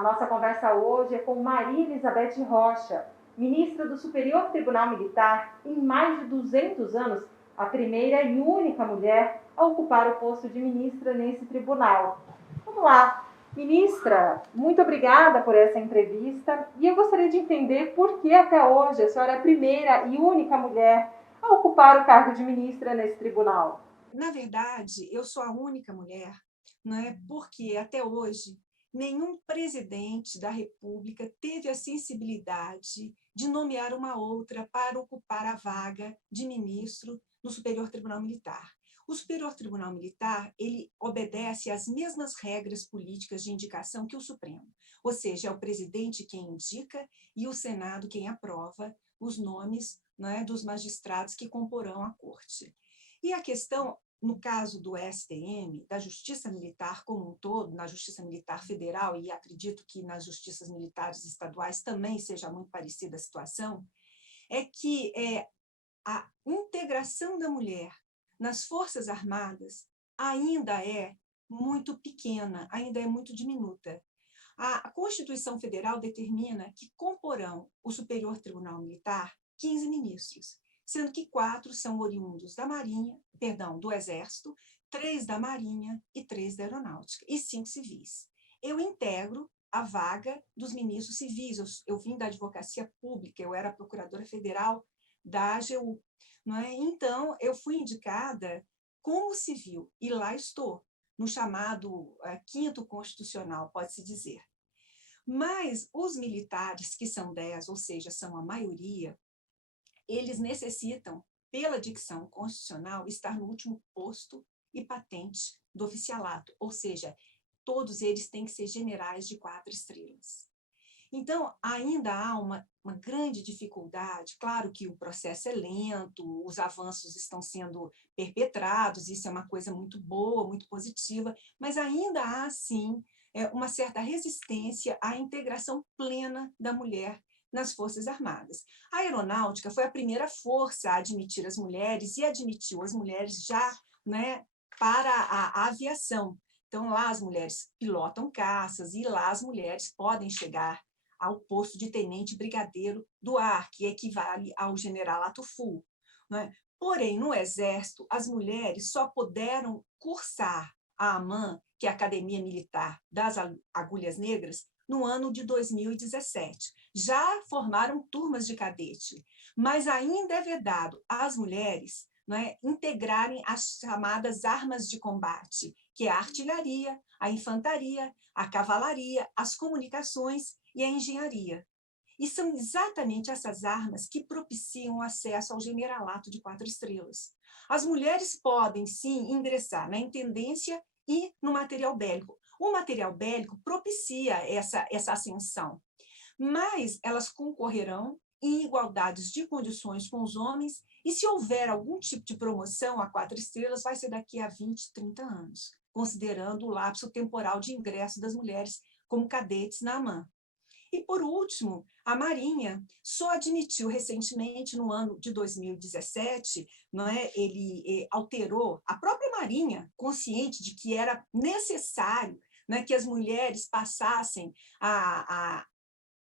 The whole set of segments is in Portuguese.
A nossa conversa hoje é com Maria Elizabeth Rocha, ministra do Superior Tribunal Militar, em mais de 200 anos, a primeira e única mulher a ocupar o posto de ministra nesse tribunal. Vamos lá. Ministra, muito obrigada por essa entrevista e eu gostaria de entender por que até hoje a senhora é a primeira e única mulher a ocupar o cargo de ministra nesse tribunal. Na verdade, eu sou a única mulher, não é? Porque até hoje nenhum presidente da República teve a sensibilidade de nomear uma outra para ocupar a vaga de ministro no Superior Tribunal Militar. O Superior Tribunal Militar, ele obedece às mesmas regras políticas de indicação que o Supremo, ou seja, é o presidente quem indica e o Senado quem aprova os nomes, não é, dos magistrados que comporão a corte. E a questão, no caso do STM, da Justiça Militar como um todo, na Justiça Militar Federal, e acredito que nas justiças militares estaduais também seja muito parecida a situação, é que a integração da mulher nas Forças Armadas ainda é muito pequena, ainda é muito diminuta. A Constituição Federal determina que comporão o Superior Tribunal Militar 15 ministros, sendo que 4 são oriundos da Marinha, perdão, do Exército, 3 da Marinha e 3 da Aeronáutica, e 5 civis. Eu integro a vaga dos ministros civis, eu vim da advocacia pública, eu era procuradora federal da AGU, não é? Então, eu fui indicada como civil, e lá estou, no chamado quinto constitucional, pode-se dizer. Mas os militares, que são 10, ou seja, são a maioria, eles necessitam, pela dicção constitucional, estar no último posto e patente do oficialato, ou seja, todos eles têm que ser generais de 4 estrelas. Então, ainda há uma grande dificuldade. Claro que o processo é lento, os avanços estão sendo perpetrados, isso é uma coisa muito boa, muito positiva, mas ainda há, sim, uma certa resistência à integração plena da mulher nas Forças Armadas. A aeronáutica foi a primeira força a admitir as mulheres e admitiu as mulheres já, né, para a aviação. Então, lá as mulheres pilotam caças e lá as mulheres podem chegar ao posto de tenente brigadeiro do ar, que equivale ao generalato full, né? Porém, no Exército, as mulheres só puderam cursar a AMAN, que é a Academia Militar das Agulhas Negras, no ano de 2017. Já formaram turmas de cadete, mas ainda é vedado às mulheres, né, integrarem as chamadas armas de combate, que é a artilharia, a infantaria, a cavalaria, as comunicações e a engenharia. E são exatamente essas armas que propiciam o acesso ao generalato de 4 estrelas. As mulheres podem, sim, ingressar na intendência e no material bélico. O material bélico propicia essa ascensão, mas elas concorrerão em igualdades de condições com os homens, e se houver algum tipo de promoção a 4 estrelas, vai ser daqui a 20, 30 anos, considerando o lapso temporal de ingresso das mulheres como cadetes na AMAN. E, por último, a Marinha só admitiu recentemente, no ano de 2017, não é, ele alterou, a própria Marinha, consciente de que era necessário, né, que as mulheres passassem a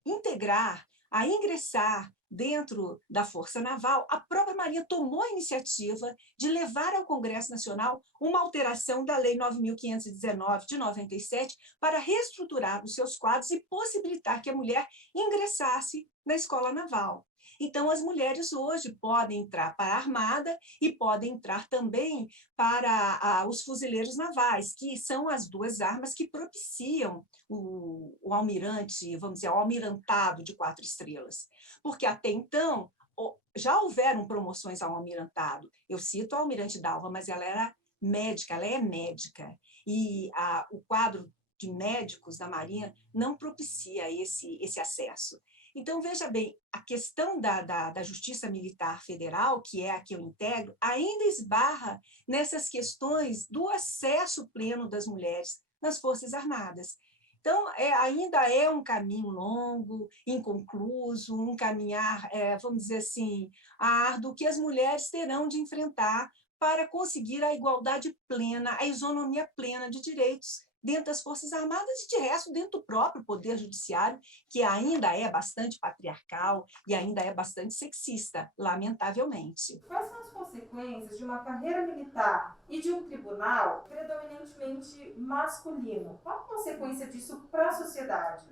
integrar, a ingressar dentro da Força Naval, a própria Marinha tomou a iniciativa de levar ao Congresso Nacional uma alteração da Lei 9.519, de 97, para reestruturar os seus quadros e possibilitar que a mulher ingressasse na Escola Naval. Então, as mulheres hoje podem entrar para a Armada e podem entrar também para os fuzileiros navais, que são as 2 armas que propiciam o almirante, vamos dizer, o almirantado de 4 estrelas. Porque até então já houveram promoções ao almirantado. Eu cito a almirante Dalva, mas ela era médica, ela é médica. E o quadro de médicos da Marinha não propicia esse acesso. Então, veja bem, a questão da Justiça Militar Federal, que é a que eu integro, ainda esbarra nessas questões do acesso pleno das mulheres nas Forças Armadas. Então, ainda é um caminho longo, inconcluso, um caminhar, vamos dizer assim, árduo, que as mulheres terão de enfrentar para conseguir a igualdade plena, a isonomia plena de direitos dentro das Forças Armadas e, de resto, dentro do próprio Poder Judiciário, que ainda é bastante patriarcal e ainda é bastante sexista, lamentavelmente. Quais são as consequências de uma carreira militar e de um tribunal predominantemente masculino? Qual a consequência disso para a sociedade?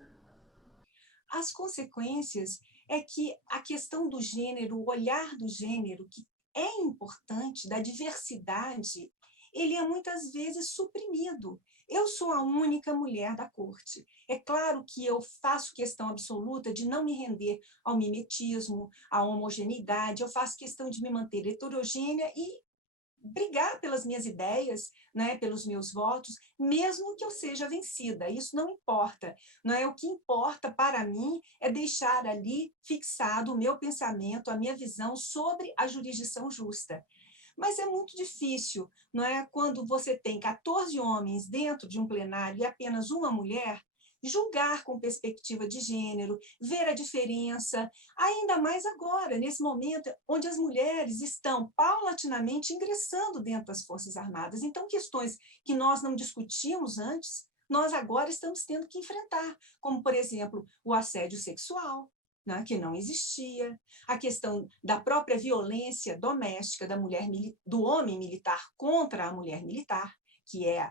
As consequências é que a questão do gênero, o olhar do gênero, que é importante, da diversidade, ele é muitas vezes suprimido. Eu sou a única mulher da corte. É claro que eu faço questão absoluta de não me render ao mimetismo, à homogeneidade, eu faço questão de me manter heterogênea e brigar pelas minhas ideias, né, pelos meus votos, mesmo que eu seja vencida. Isso não importa. Não é o que importa para mim é deixar ali fixado o meu pensamento, a minha visão sobre a jurisdição justa. Mas é muito difícil, não é? Quando você tem 14 homens dentro de um plenário e apenas uma mulher, julgar com perspectiva de gênero, ver a diferença, ainda mais agora, nesse momento onde as mulheres estão paulatinamente ingressando dentro das Forças Armadas. Então, questões que nós não discutíamos antes, nós agora estamos tendo que enfrentar, como, por exemplo, o assédio sexual, né, que não existia, a questão da própria violência doméstica da mulher, do homem militar contra a mulher militar, que é,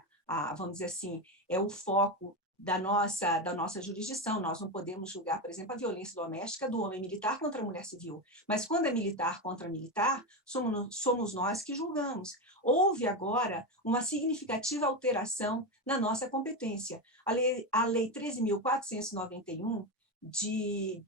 vamos dizer assim, é o foco da nossa jurisdição. Nós não podemos julgar, por exemplo, a violência doméstica do homem militar contra a mulher civil, mas quando é militar contra militar, somos nós que julgamos. Houve agora uma significativa alteração na nossa competência. A lei 13.491, de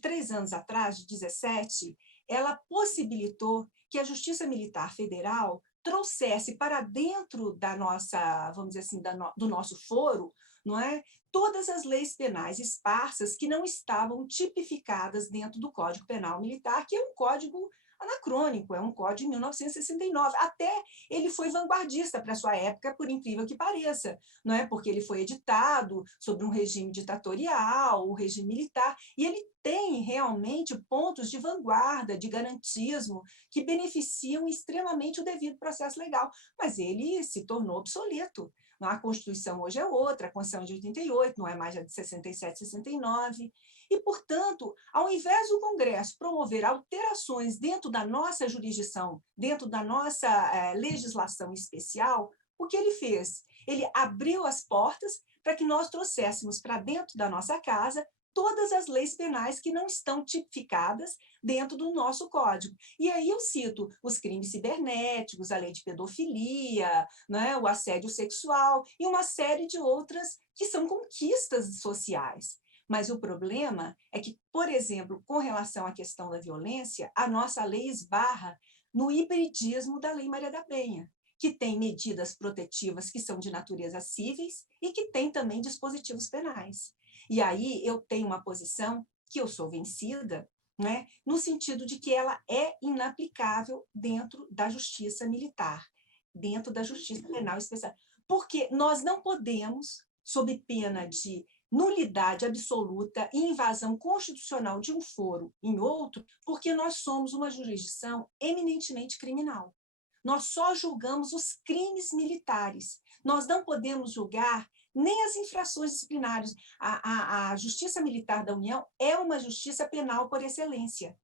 3 anos atrás, de 17, ela possibilitou que a Justiça Militar Federal trouxesse para dentro da nossa, vamos dizer assim, do nosso foro, não é? Todas as leis penais esparsas que não estavam tipificadas dentro do Código Penal Militar, que é um código anacrônico, é um código de 1969. Até ele foi vanguardista para a sua época, por incrível que pareça, não é? Porque ele foi editado sobre um regime ditatorial, o regime militar, e ele tem realmente pontos de vanguarda, de garantismo, que beneficiam extremamente o devido processo legal, mas ele se tornou obsoleto. A Constituição hoje é outra, a Constituição é de 88, não é mais a de 67, 69. E, portanto, ao invés do Congresso promover alterações dentro da nossa jurisdição, dentro da nossa legislação especial, o que ele fez? Ele abriu as portas para que nós trouxéssemos para dentro da nossa casa todas as leis penais que não estão tipificadas dentro do nosso código. E aí eu cito os crimes cibernéticos, a lei de pedofilia, né, o assédio sexual e uma série de outras que são conquistas sociais. Mas o problema é que, por exemplo, com relação à questão da violência, a nossa lei esbarra no hibridismo da Lei Maria da Penha, que tem medidas protetivas que são de natureza cíveis e que tem também dispositivos penais. E aí eu tenho uma posição que eu sou vencida, né, no sentido de que ela é inaplicável dentro da justiça militar, dentro da justiça penal especial. Porque nós não podemos, sob pena de nulidade absoluta e invasão constitucional de um foro em outro, porque nós somos uma jurisdição eminentemente criminal. Nós só julgamos os crimes militares. Nós não podemos julgar nem as infrações disciplinares. A Justiça Militar da União é uma justiça penal por excelência.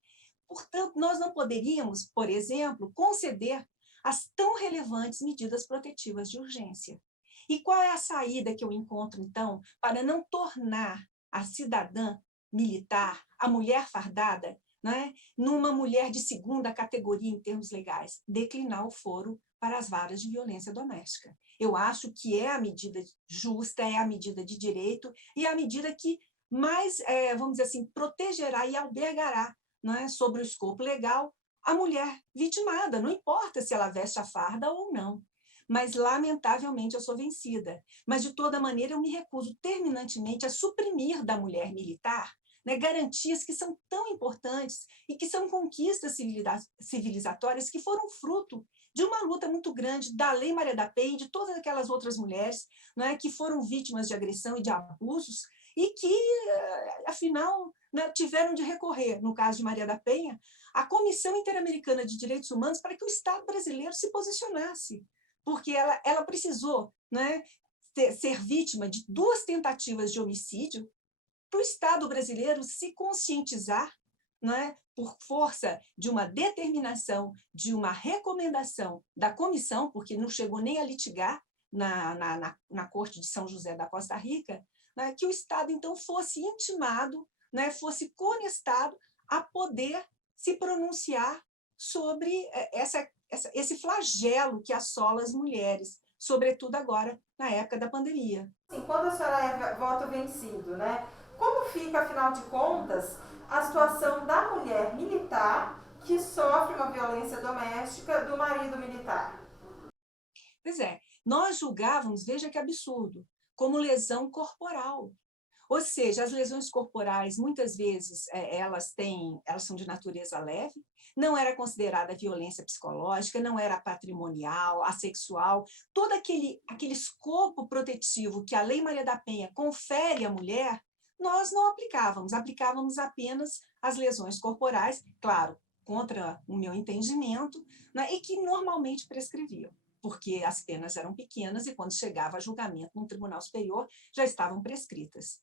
Portanto, nós não poderíamos, por exemplo, conceder as tão relevantes medidas protetivas de urgência. E qual é a saída que eu encontro, então, para não tornar a cidadã militar, a mulher fardada, né, numa mulher de segunda categoria em termos legais? Declinar o foro para as varas de violência doméstica. Eu acho que é a medida justa, é a medida de direito e é a medida que mais, vamos dizer assim, protegerá e albergará, não é, sobre o escopo legal a mulher vitimada, não importa se ela veste a farda ou não. Mas, lamentavelmente, eu sou vencida. Mas, de toda maneira, eu me recuso terminantemente a suprimir da mulher militar, né, garantias que são tão importantes e que são conquistas civilizatórias que foram fruto de uma luta muito grande da Lei Maria da Penha e de todas aquelas outras mulheres, não é, que foram vítimas de agressão e de abusos e que, afinal, né, tiveram de recorrer, no caso de Maria da Penha, à Comissão Interamericana de Direitos Humanos para que o Estado brasileiro se posicionasse, porque ela precisou, né, ser vítima de 2 tentativas de homicídio, para o Estado brasileiro se conscientizar, não é, por força de uma determinação, de uma recomendação da comissão, porque não chegou nem a litigar na Corte de São José da Costa Rica, né, que o Estado, então, fosse intimado, né, fosse conectado a poder se pronunciar sobre esse flagelo que assola as mulheres, sobretudo agora, na época da pandemia. Assim, quando a senhora é voto vencido, né? Como fica, afinal de contas, a situação da mulher militar que sofre uma violência doméstica do marido militar? Pois é, nós julgávamos, veja que absurdo, como lesão corporal. Ou seja, as lesões corporais, muitas vezes, elas são de natureza leve, não era considerada violência psicológica, não era patrimonial, assexual, todo aquele escopo protetivo que a Lei Maria da Penha confere à mulher, nós não aplicávamos apenas as lesões corporais, claro, contra o meu entendimento, né, e que normalmente prescreviam, porque as penas eram pequenas e quando chegava a julgamento no Tribunal Superior já estavam prescritas.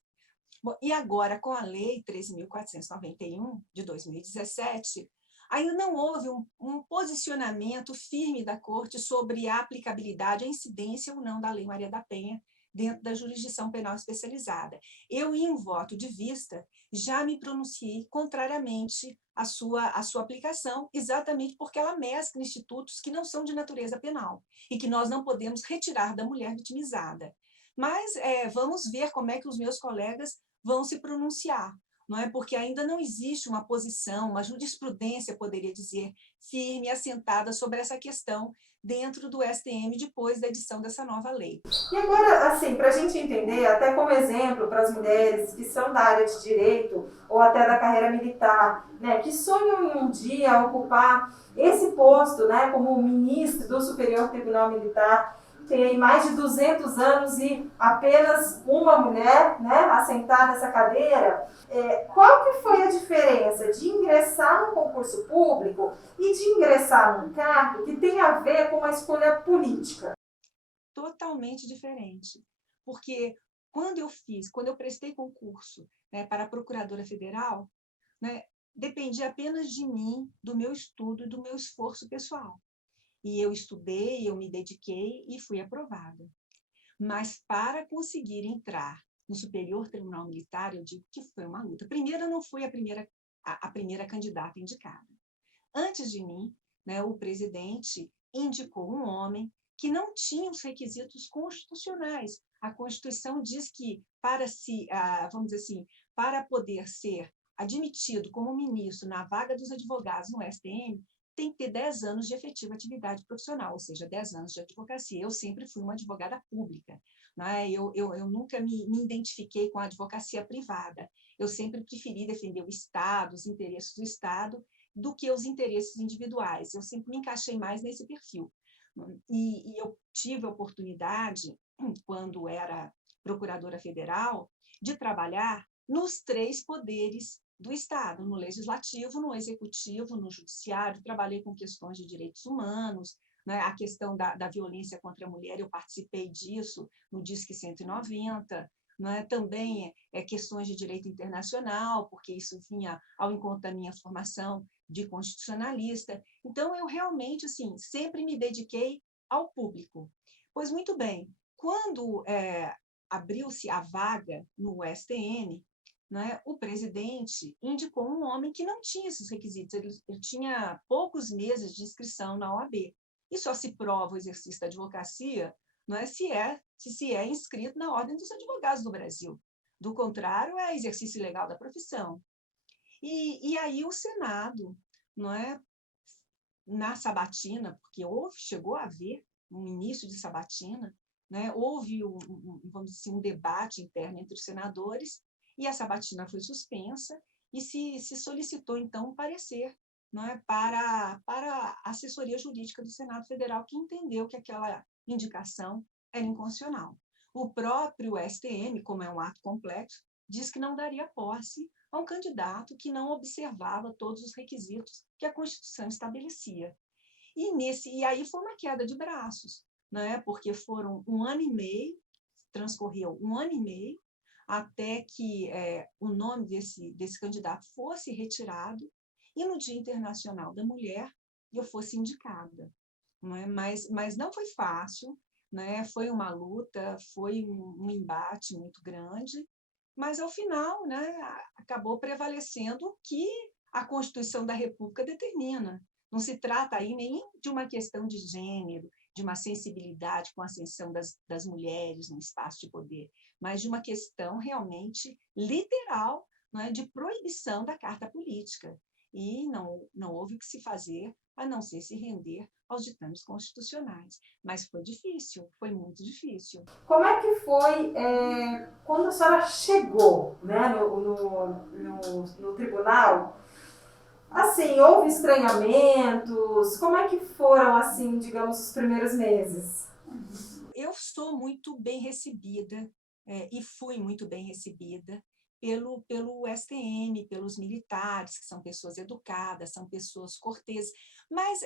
Bom, e agora, com a Lei 13.491, de 2017, ainda não houve um posicionamento firme da Corte sobre a aplicabilidade, a incidência ou não da Lei Maria da Penha dentro da jurisdição penal especializada. Eu, em um voto de vista, já me pronunciei contrariamente à sua aplicação, exatamente porque ela mescla institutos que não são de natureza penal e que nós não podemos retirar da mulher vitimizada. Mas vamos ver como é que os meus colegas vão se pronunciar, não é? Porque ainda não existe uma posição, uma jurisprudência, poderia dizer, firme, assentada sobre essa questão dentro do STM depois da edição dessa nova lei. E agora, assim, para a gente entender, até como exemplo para as mulheres que são da área de direito ou até da carreira militar, né, que sonham em um dia ocupar esse posto, né, como ministro do Superior Tribunal Militar, tem aí mais de 200 anos e apenas uma mulher, né, a sentar nessa cadeira. Qual que foi a diferença de ingressar no concurso público e de ingressar num cargo que tem a ver com uma escolha política? Totalmente diferente, porque quando eu prestei concurso, né, para a Procuradora Federal, né, dependia apenas de mim, do meu estudo e do meu esforço pessoal. E eu estudei, eu me dediquei e fui aprovada. Mas para conseguir entrar no Superior Tribunal Militar, eu digo que foi uma luta. Primeiro, eu não fui a primeira candidata indicada. Antes de mim, né, o presidente indicou um homem que não tinha os requisitos constitucionais. A Constituição diz que vamos dizer assim, para poder ser admitido como ministro na vaga dos advogados no STM, tem que ter 10 anos de efetiva atividade profissional, ou seja, 10 anos de advocacia. Eu sempre fui uma advogada pública, né? Eu nunca me identifiquei com a advocacia privada. Eu sempre preferi defender o Estado, os interesses do Estado, do que os interesses individuais. Eu sempre me encaixei mais nesse perfil. E eu tive a oportunidade, quando era procuradora federal, de trabalhar nos 3 poderes do Estado, no legislativo, no executivo, no judiciário. Trabalhei com questões de direitos humanos, né? A questão da violência contra a mulher, eu participei disso no Disque 190, né? Também questões de direito internacional, porque isso vinha ao encontro da minha formação de constitucionalista. Então, eu realmente, assim, sempre me dediquei ao público. Pois muito bem, quando abriu-se a vaga no STM, né, o presidente indicou um homem que não tinha esses requisitos, ele tinha poucos meses de inscrição na OAB, e só se prova o exercício da advocacia, não é, se se é inscrito na Ordem dos Advogados do Brasil. Do contrário, é exercício ilegal da profissão. E aí o Senado, não é, na sabatina, porque chegou a haver um início de sabatina, né, houve vamos dizer, um debate interno entre os senadores, e a sabatina foi suspensa, e se solicitou, então, um parecer, não é, para a assessoria jurídica do Senado Federal, que entendeu que aquela indicação era inconstitucional. O próprio STM, como é um ato complexo, diz que não daria posse a um candidato que não observava todos os requisitos que a Constituição estabelecia. E aí foi uma queda de braços, né? Porque foram 1 ano e meio transcorreu 1 ano e meio até que o nome desse candidato fosse retirado e no Dia Internacional da Mulher eu fosse indicada. Não é? Mas não foi fácil, né? Foi uma luta, foi um embate muito grande, mas, ao final, né, acabou prevalecendo o que a Constituição da República determina. Não se trata aí nem de uma questão de gênero, de uma sensibilidade com a ascensão das mulheres no espaço de poder, mas de uma questão realmente literal, né, de proibição da Carta Política. E não houve o que se fazer a não ser se render aos ditames constitucionais. Mas foi difícil, foi muito difícil. Como é que foi quando a senhora chegou, né, no tribunal? Assim, houve estranhamentos? Como é que foram, assim, digamos, os primeiros meses? Eu sou muito bem recebida, e fui muito bem recebida pelo STM, pelos militares, que são pessoas educadas, são pessoas corteses, mas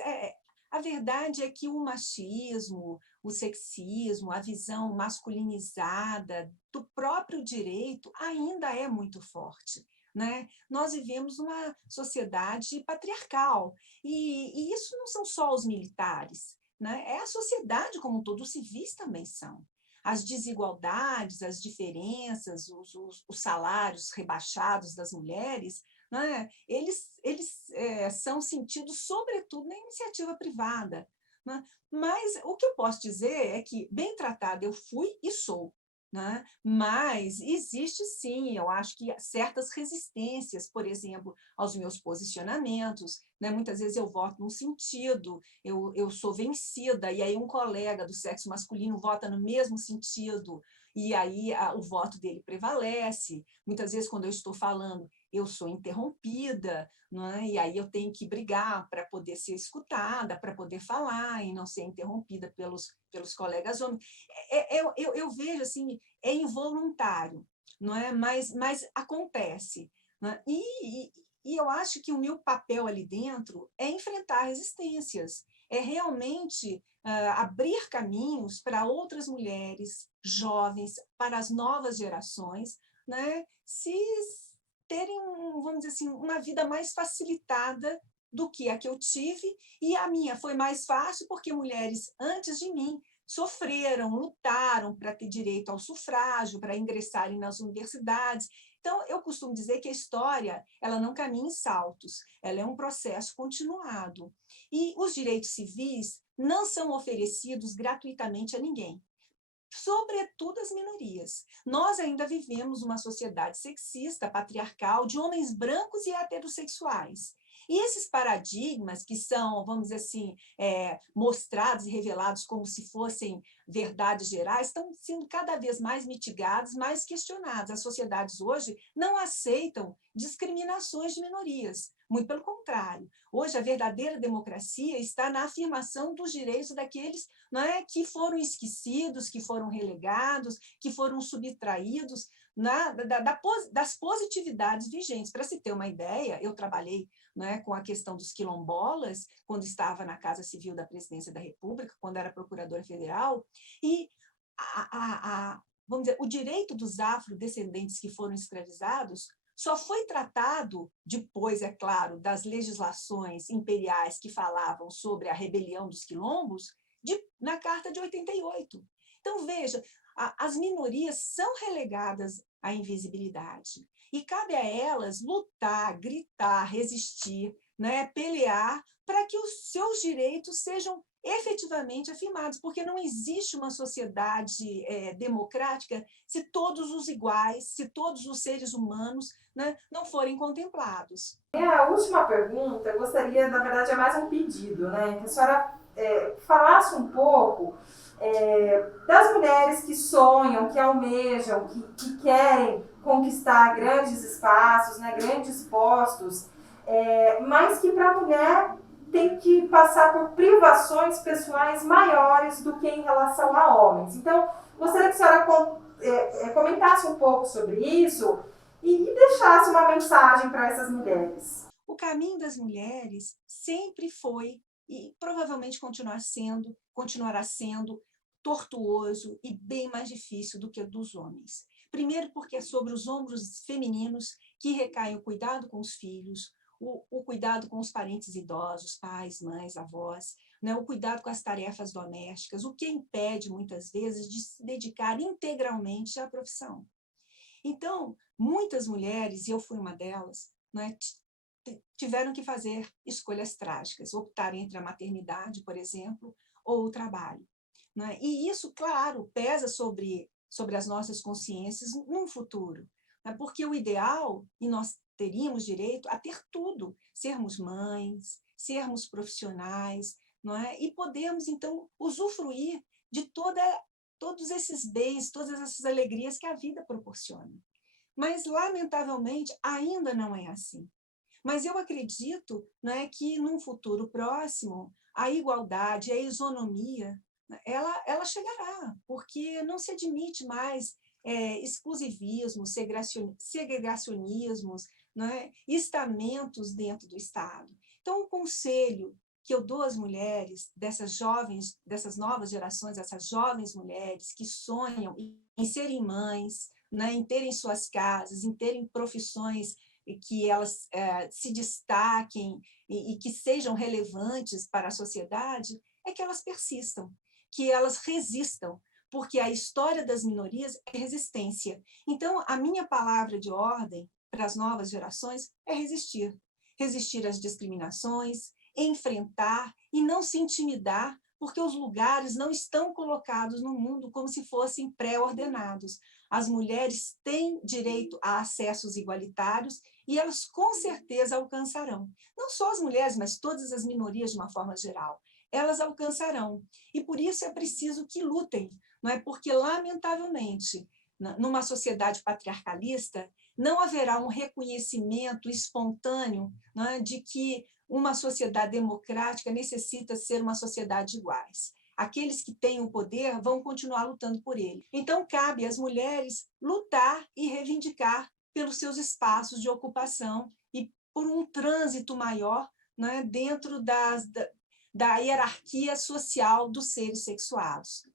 a verdade é que o machismo, o sexismo, a visão masculinizada do próprio direito ainda é muito forte. Né? Nós vivemos uma sociedade patriarcal, e isso não são só os militares, né? É a sociedade como um todo, os civis também são. As desigualdades, as diferenças, os salários rebaixados das mulheres, né? Eles são sentidos, sobretudo, na iniciativa privada. Né? Mas o que eu posso dizer é que, bem tratada, eu fui e sou. Né? Mas existe, sim, eu acho que certas resistências, por exemplo, aos meus posicionamentos. Né? Muitas vezes eu voto num sentido, eu sou vencida, e aí um colega do sexo masculino vota no mesmo sentido, e aí o voto dele prevalece. Muitas vezes, quando eu estou falando, eu sou interrompida, não é? E aí eu tenho que brigar para poder ser escutada, para poder falar e não ser interrompida pelos colegas homens. Eu vejo assim, é involuntário, não é? Mas acontece. Né? E eu acho que o meu papel ali dentro é enfrentar resistências, é realmente abrir caminhos para outras mulheres jovens, para as novas gerações, né, se terem, vamos dizer assim, uma vida mais facilitada do que a que eu tive, e a minha foi mais fácil porque mulheres antes de mim sofreram, lutaram para ter direito ao sufrágio, para ingressarem nas universidades. Então, eu costumo dizer que a história ela não caminha em saltos, ela é um processo continuado. E os direitos civis não são oferecidos gratuitamente a ninguém, sobretudo as minorias. Nós ainda vivemos uma sociedade sexista, patriarcal, de homens brancos e heterossexuais. E esses paradigmas que são, vamos dizer assim, mostrados e revelados como se fossem verdades gerais, estão sendo cada vez mais mitigados, mais questionados. As sociedades hoje não aceitam discriminações de minorias, muito pelo contrário. Hoje, a verdadeira democracia está na afirmação dos direitos daqueles, não é, que foram esquecidos, que foram relegados, que foram subtraídos das positividades vigentes. Para se ter uma ideia, eu trabalhei, né, com a questão dos quilombolas, quando estava na Casa Civil da Presidência da República, quando era procuradora federal, e vamos dizer, o direito dos afrodescendentes que foram escravizados só foi tratado depois, é claro, das legislações imperiais que falavam sobre a rebelião dos quilombos, na Carta de 88. Então, veja, as minorias são relegadas à invisibilidade. E cabe a elas lutar, gritar, resistir, né, pelear para que os seus direitos sejam efetivamente afirmados, porque não existe uma sociedade democrática se todos os iguais, se todos os seres humanos, né, não forem contemplados. A última pergunta, eu gostaria, na verdade, é mais um pedido, né? Que a senhora falasse um pouco das mulheres que sonham, que almejam, que querem conquistar grandes espaços, né, grandes postos, mas que para a mulher tem que passar por privações pessoais maiores do que em relação a homens. Então, gostaria que a senhora comentasse um pouco sobre isso e deixasse uma mensagem para essas mulheres. O caminho das mulheres sempre foi, e provavelmente continuará sendo, tortuoso e bem mais difícil do que o dos homens. Primeiro, porque é sobre os ombros femininos que recai o cuidado com os filhos, o cuidado com os parentes idosos, pais, mães, avós, né, o cuidado com as tarefas domésticas, o que impede, muitas vezes, de se dedicar integralmente à profissão. Então, muitas mulheres, e eu fui uma delas, né, tiveram que fazer escolhas trágicas, optar entre a maternidade, por exemplo, ou o trabalho. Né? E isso, claro, pesa sobre as nossas consciências num futuro, né? Porque o ideal, e nós teríamos direito a ter tudo, sermos mães, sermos profissionais, não é? E podemos, então, usufruir de todos esses bens, todas essas alegrias que a vida proporciona. Mas, lamentavelmente, ainda não é assim. Mas eu acredito, né, que num futuro próximo, a igualdade, a isonomia, né, ela chegará, porque não se admite mais exclusivismos, segregacionismos, né, estamentos dentro do Estado. Então, o conselho que eu dou às mulheres, dessas jovens, dessas novas gerações, essas jovens mulheres que sonham em serem mães, né, em terem suas casas, em terem profissões que elas se destaquem e que sejam relevantes para a sociedade, é que elas persistam, que elas resistam, porque a história das minorias é resistência. Então, a minha palavra de ordem para as novas gerações é resistir. Resistir às discriminações, enfrentar e não se intimidar, porque os lugares não estão colocados no mundo como se fossem pré-ordenados. As mulheres têm direito a acessos igualitários e elas com certeza alcançarão. Não só as mulheres, mas todas as minorias de uma forma geral. Elas alcançarão. E por isso é preciso que lutem, não é? Porque, lamentavelmente, numa sociedade patriarcalista, não haverá um reconhecimento espontâneo, não é, de que uma sociedade democrática necessita ser uma sociedade de iguais. Aqueles que têm o poder vão continuar lutando por ele. Então, cabe às mulheres lutar e reivindicar pelos seus espaços de ocupação e por um trânsito maior, né, dentro da hierarquia social dos seres sexuados.